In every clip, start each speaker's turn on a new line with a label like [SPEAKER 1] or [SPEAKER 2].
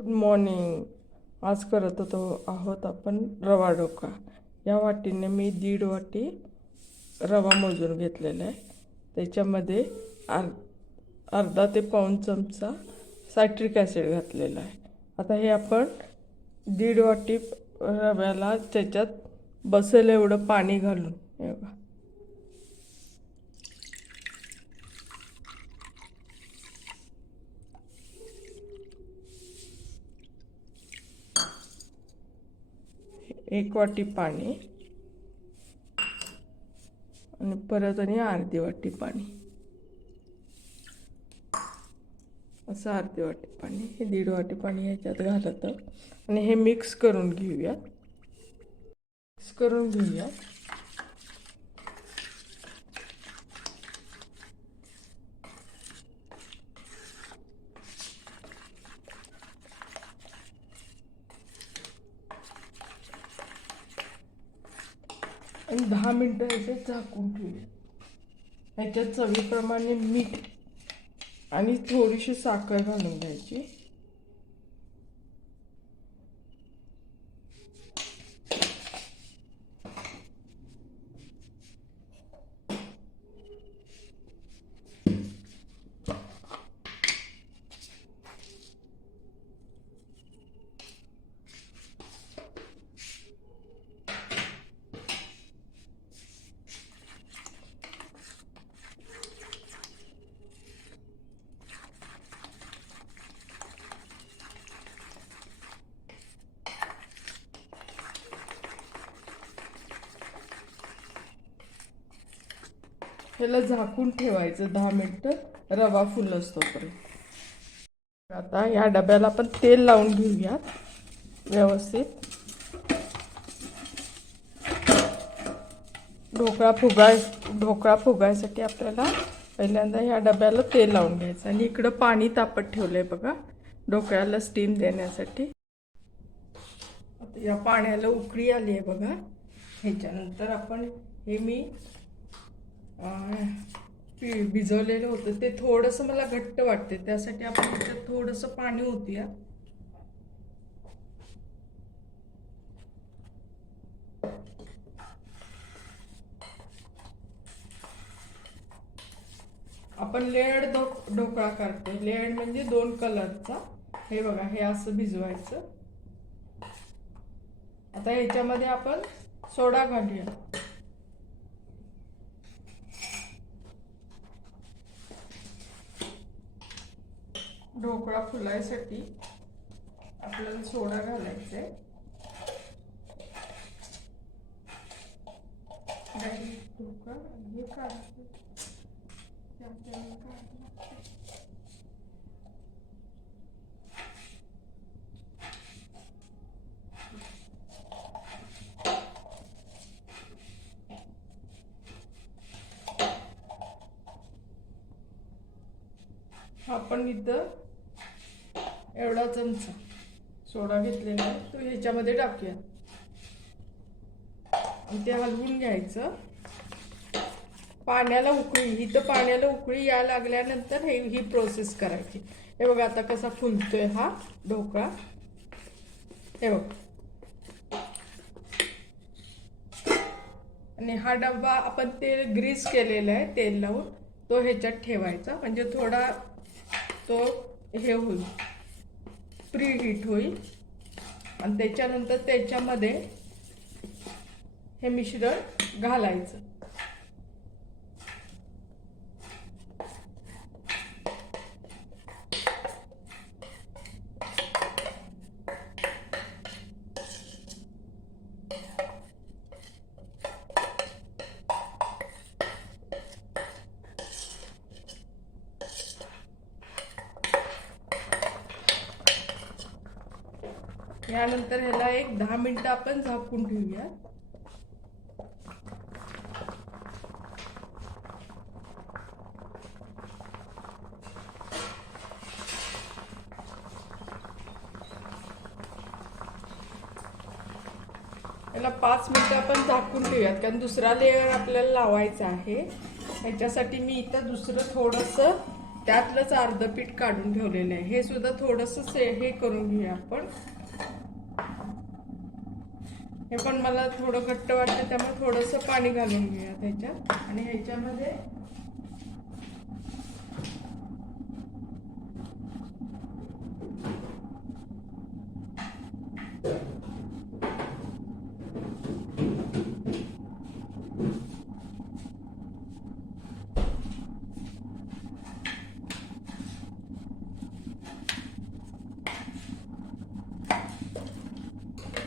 [SPEAKER 1] Good morning आज करत होतो आहोत आपण रवा डोका. या वाटीने मी दीड वाटी रवा मोजून घेतलेला आहे. त्याच्यामध्ये अर् अर्धा ते पाऊण चमचा सायट्रिक ॲसिड घातलेला आहे. आता हे आपण दीड वाटी रव्याला त्याच्यात बसेल एवढं पाणी घालून. एक वाटी पाणी आणि परत आणि अर्धी वाटी पाणी. असं अर्धी वाटी पाणी हे दीड वाटी पाणी ह्याच्यात घालतं आणि हे मिक्स करून घेऊया मिक्स करून घेऊया आणि दहा मिनटं ह्याच्यात झाकून ठेवूया. ह्याच्यात चवीप्रमाणे मीठ आणि थोडीशी साखर घालून घ्यायची. त्याला झाकून ठेवायचं दहा मिनटं. रवा फुल असतो पर्यंत आता या डब्याला आपण तेल लावून घेऊयात. व्यवस्थित. ढोकळा फुगाय ढोकळा फुगायसाठी आपल्याला पहिल्यांदा ह्या डब्याला तेल लावून घ्यायचं. आणि इकडं पाणी तापत ठेवलंय बघा. ढोकळ्याला स्टीम देण्यासाठी. या पाण्याला उकळी आली आहे बघा. ह्याच्यानंतर आपण हे मी भिजवलेलं होतं. ते थोडंसं मला घट्ट वाटते त्यासाठी आपण त्याच्यात थोडंसं पाणी होतीया आपण लेअर्ड डो ढोकळा करतो लेअर्ड म्हणजे दोन कलरचा हे बघा हे असं भिजवायचं. आता ह्याच्यामध्ये आपण सोडा घालूया. ढोकळा फुलायसाठी आपल्याला सोडा घालायचा आहे ढोकळा हे काढायचं. आपल्याला आपण इथं एवढा चमचा सोडा घेतलेला तो ह्याच्यामध्ये टाकूया. आणि ते हलवून घ्यायचं. पाण्याला उकळी ही तर पाण्याला उकळी या लागल्यानंतर हे ही प्रोसेस करायची. हे बघा आता कसा फुलतोय हा ढोकळा. हे बघ. आणि हा डब्बा आपण तेल ग्रीस केलेला आहे तेल लावून तो ह्याच्यात ठेवायचा. म्हणजे थोडा तो हे होईल. प्री हीट होईल. आणि त्याच्यानंतर त्याच्यामध्ये हे मिश्रण घालायचं. तर ह्याला एक दहा मिनिटं आपण झाकून ठेवूया. याला पाच मिनिटं आपण झाकून ठेवूयात कारण दुसरा लेअर आपल्याला लावायचा आहे. ह्याच्यासाठी मी इथं दुसरं थोडंसं त्यातलंच अर्ध पीठ काढून ठेवलेलं आहे. हे सुद्धा थोडंसं से हे करून घेऊया आपण. हे पण मला थोडं घट्ट वाटतं त्यामुळे थोडंसं पाणी घालून घेऊया त्याच्यात. आणि ह्याच्यामध्ये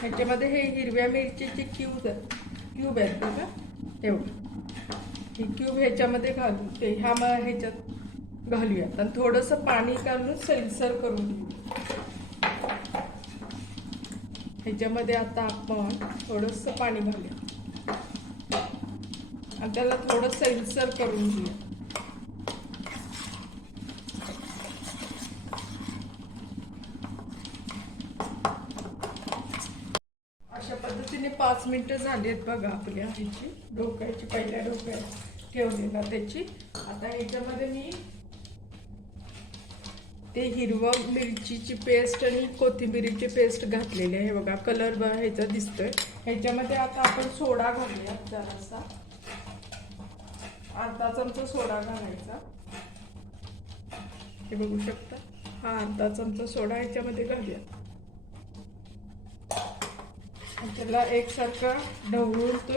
[SPEAKER 1] ह्याच्यामध्ये हे हिरव्या मिरचीचे क्यूब क्यूब आहेत बघा. एवढं. ही क्यूब ह्याच्यामध्ये घालू ते ह्या मग ह्याच्यात घालूयात. आणि थोडंसं पाणी घालून सैलसर करून घेऊ ह्याच्यामध्ये आता आपण थोडंसं पाणी घालूया आणि त्याला थोडं सैलसर करून घेऊया अशा पद्धतीने पाच मिनटं झाली आहेत बघा आपल्या ह्याची डोक्याची पहिल्या डोक्यात ठेवलेला त्याची. आता ह्याच्यामध्ये मी ते हिरवं मिरचीची पेस्ट आणि कोथिंबिरीची पेस्ट घातलेली आहे. बघा कलर ह्याचा दिसतोय. ह्याच्यामध्ये आता आपण सोडा घालूया जरासा. अर्धा चमचा सोडा घालायचा. हे बघू शकता? हा अर्धा चमचा सोडा ह्याच्यामध्ये घालूया त्याला एकसारखा ढवळून तो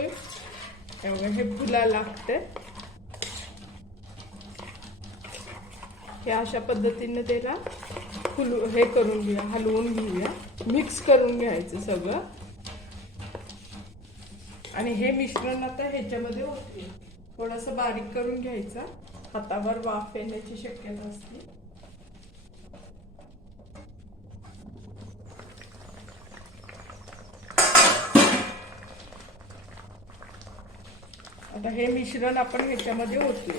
[SPEAKER 1] एवढं हे फुला लागते हे अशा पद्धतीने त्याला फुलू हे करून घेऊया हलवून घेऊया. मिक्स करून घ्यायचं सगळं. आणि हे मिश्रण आता ह्याच्यामध्ये होते थोडंसं बारीक करून घ्यायचं. हातावर वाफ येण्याची शक्यता असते. आता हे मिश्रण आपण ह्याच्यामध्ये होतोय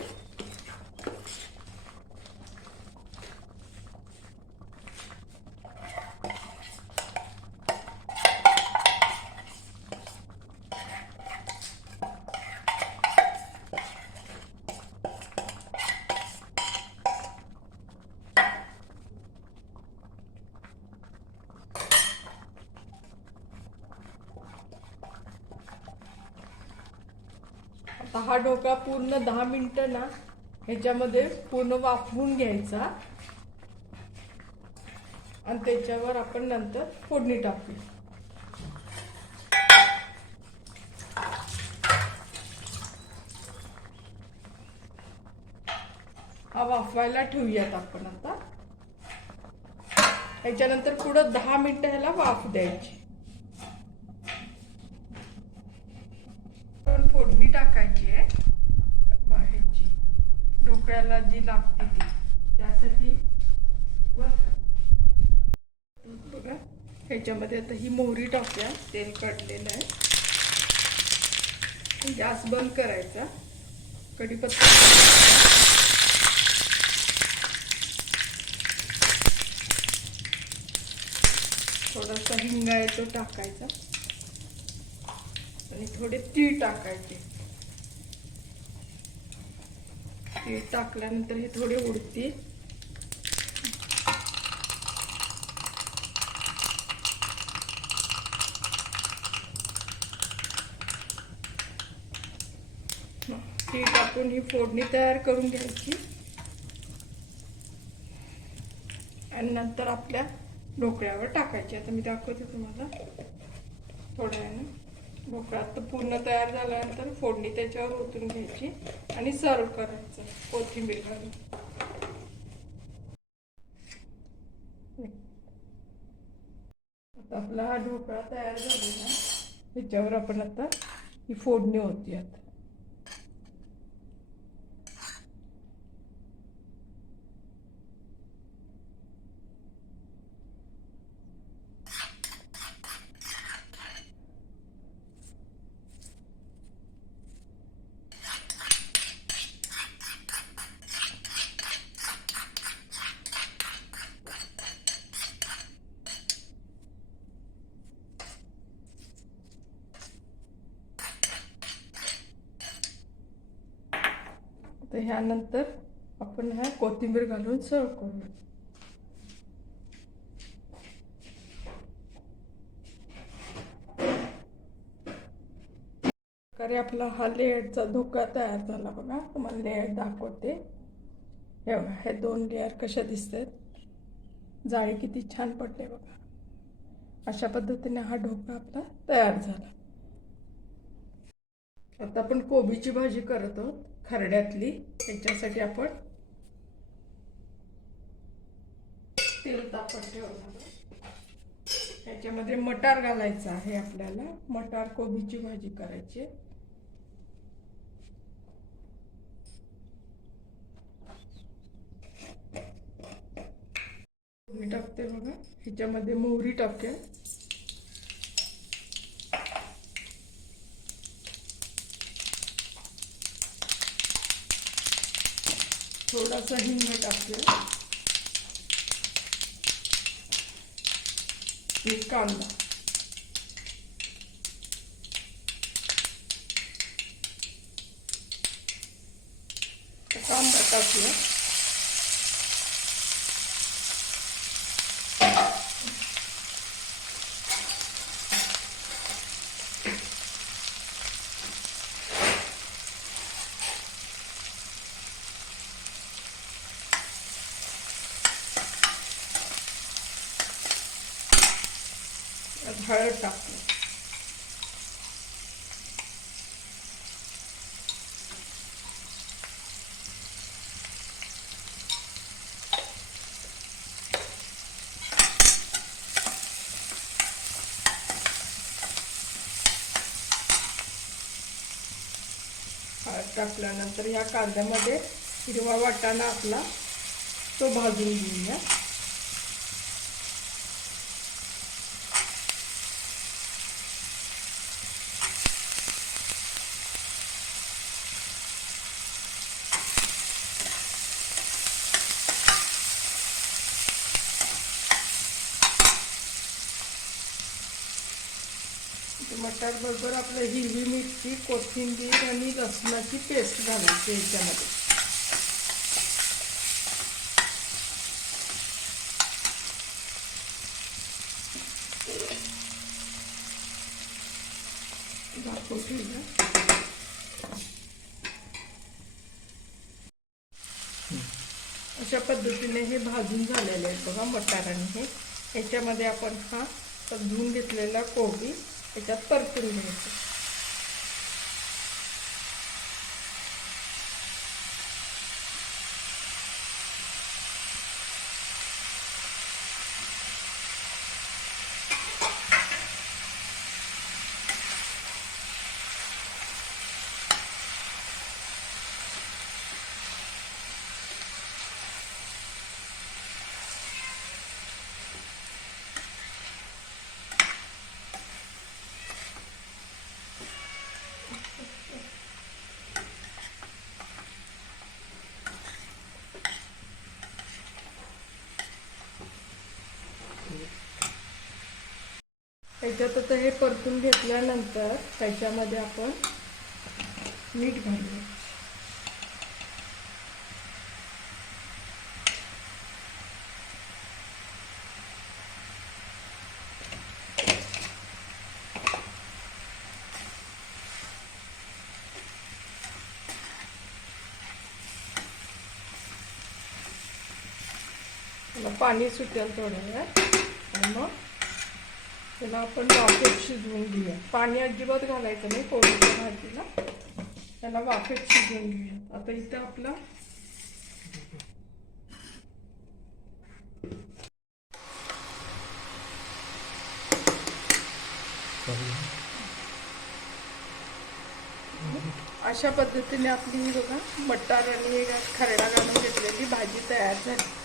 [SPEAKER 1] आता हा ढोकळा पूर्ण दहा मिनिटं ना ह्याच्यामध्ये पूर्ण वाफवून घ्यायचा. आणि त्याच्यावर आपण नंतर फोडणी टाकू. हा वाफवायला ठेवूयात आपण आता. ह्याच्यानंतर पुढं दहा मिनिटं ह्याला वाफ द्यायची पण फोडणी टाकायची आहे. ह्याची ढोकळ्याला जी लागते ती. त्यासाठी बघा ह्याच्यामध्ये आता ही मोहरी टाकूया. तेल काढलेलं आहे. गॅस बंद करायचा. कढीपत्ता थोडासा हिंगा आहे तो टाकायचा. आणि थोडे तीळ टाकायचे. तीळ टाकल्यानंतर हे थोडे उडतील. तीळ टाकून ही फोडणी तयार करून घ्यायची. आणि नंतर आपल्या ढोकळ्यावर टाकायची. आता मी दाखवते तुम्हाला. थोड्या वेळानं. ढोकळा तर पूर्ण तयार झाल्यानंतर फोडणी त्याच्यावर ओतून घ्यायची आणि सर्व करायचं कोथिंबीर घालून आता आपला हा ढोकळा तयार झालेला ह्याच्यावर आपण आता ही फोडणी होती आता ह्यानंतर आपण ह्या कोथिंबीर घालून सर्व करू प्रकारे आपला हा लेअरचा धोका तयार झाला बघा. तुम्हाला लेअर दाखवते. हे बघा हे दोन लेअर कशा दिसत आहेत जाळी किती छान पडले बघा. अशा पद्धतीने हा ढोका आपला तयार झाला. आता आपण कोबीची भाजी करत आहोत खरड्यातली. त्याच्यासाठी आपण तेल तापत ठेवणार त्याच्यामध्ये मटार घालायचं आहे आपल्याला. मटार कोबीची भाजी करायची आहे. टाकते बघा. ह्याच्यामध्ये मोहरी टाकते थोडासा हिंग टाकते. आणि कांदा. कांदा टाकूया आता हळद टाकतो. हळद टाकल्यानंतर या कांद्यामध्ये हिरवा वाटाणा आपला तो भाजून घेऊया. मटार बरोबर आपलं हिरवी मिरची कोथिंबीर आणि लसणाची पेस्ट घालायची याच्यामध्ये. अशा पद्धतीने हे भाजून झालेले आहेत बघा मटार आणि हे ह्याच्यामध्ये आपण हा धुवून घेतलेला कोबी त्याच्यात परतून घ्यायचं. त्याच्यात आता हे परतून घेतल्यानंतर त्याच्यामध्ये आपण मीठ घालूया. पाणी सुटेल थोड्या आणि मग त्याला आपण वाफेत शिजवून घेऊया. पाणी अजिबात घालायचं नाही कोबीच्या भाजीला. त्याला वाफेत शिजवून घेऊया. आता इथं आपला अशा पद्धतीने आपली बघा मटार आणि खरडा घालून घेतलेली भाजी तयार झाली.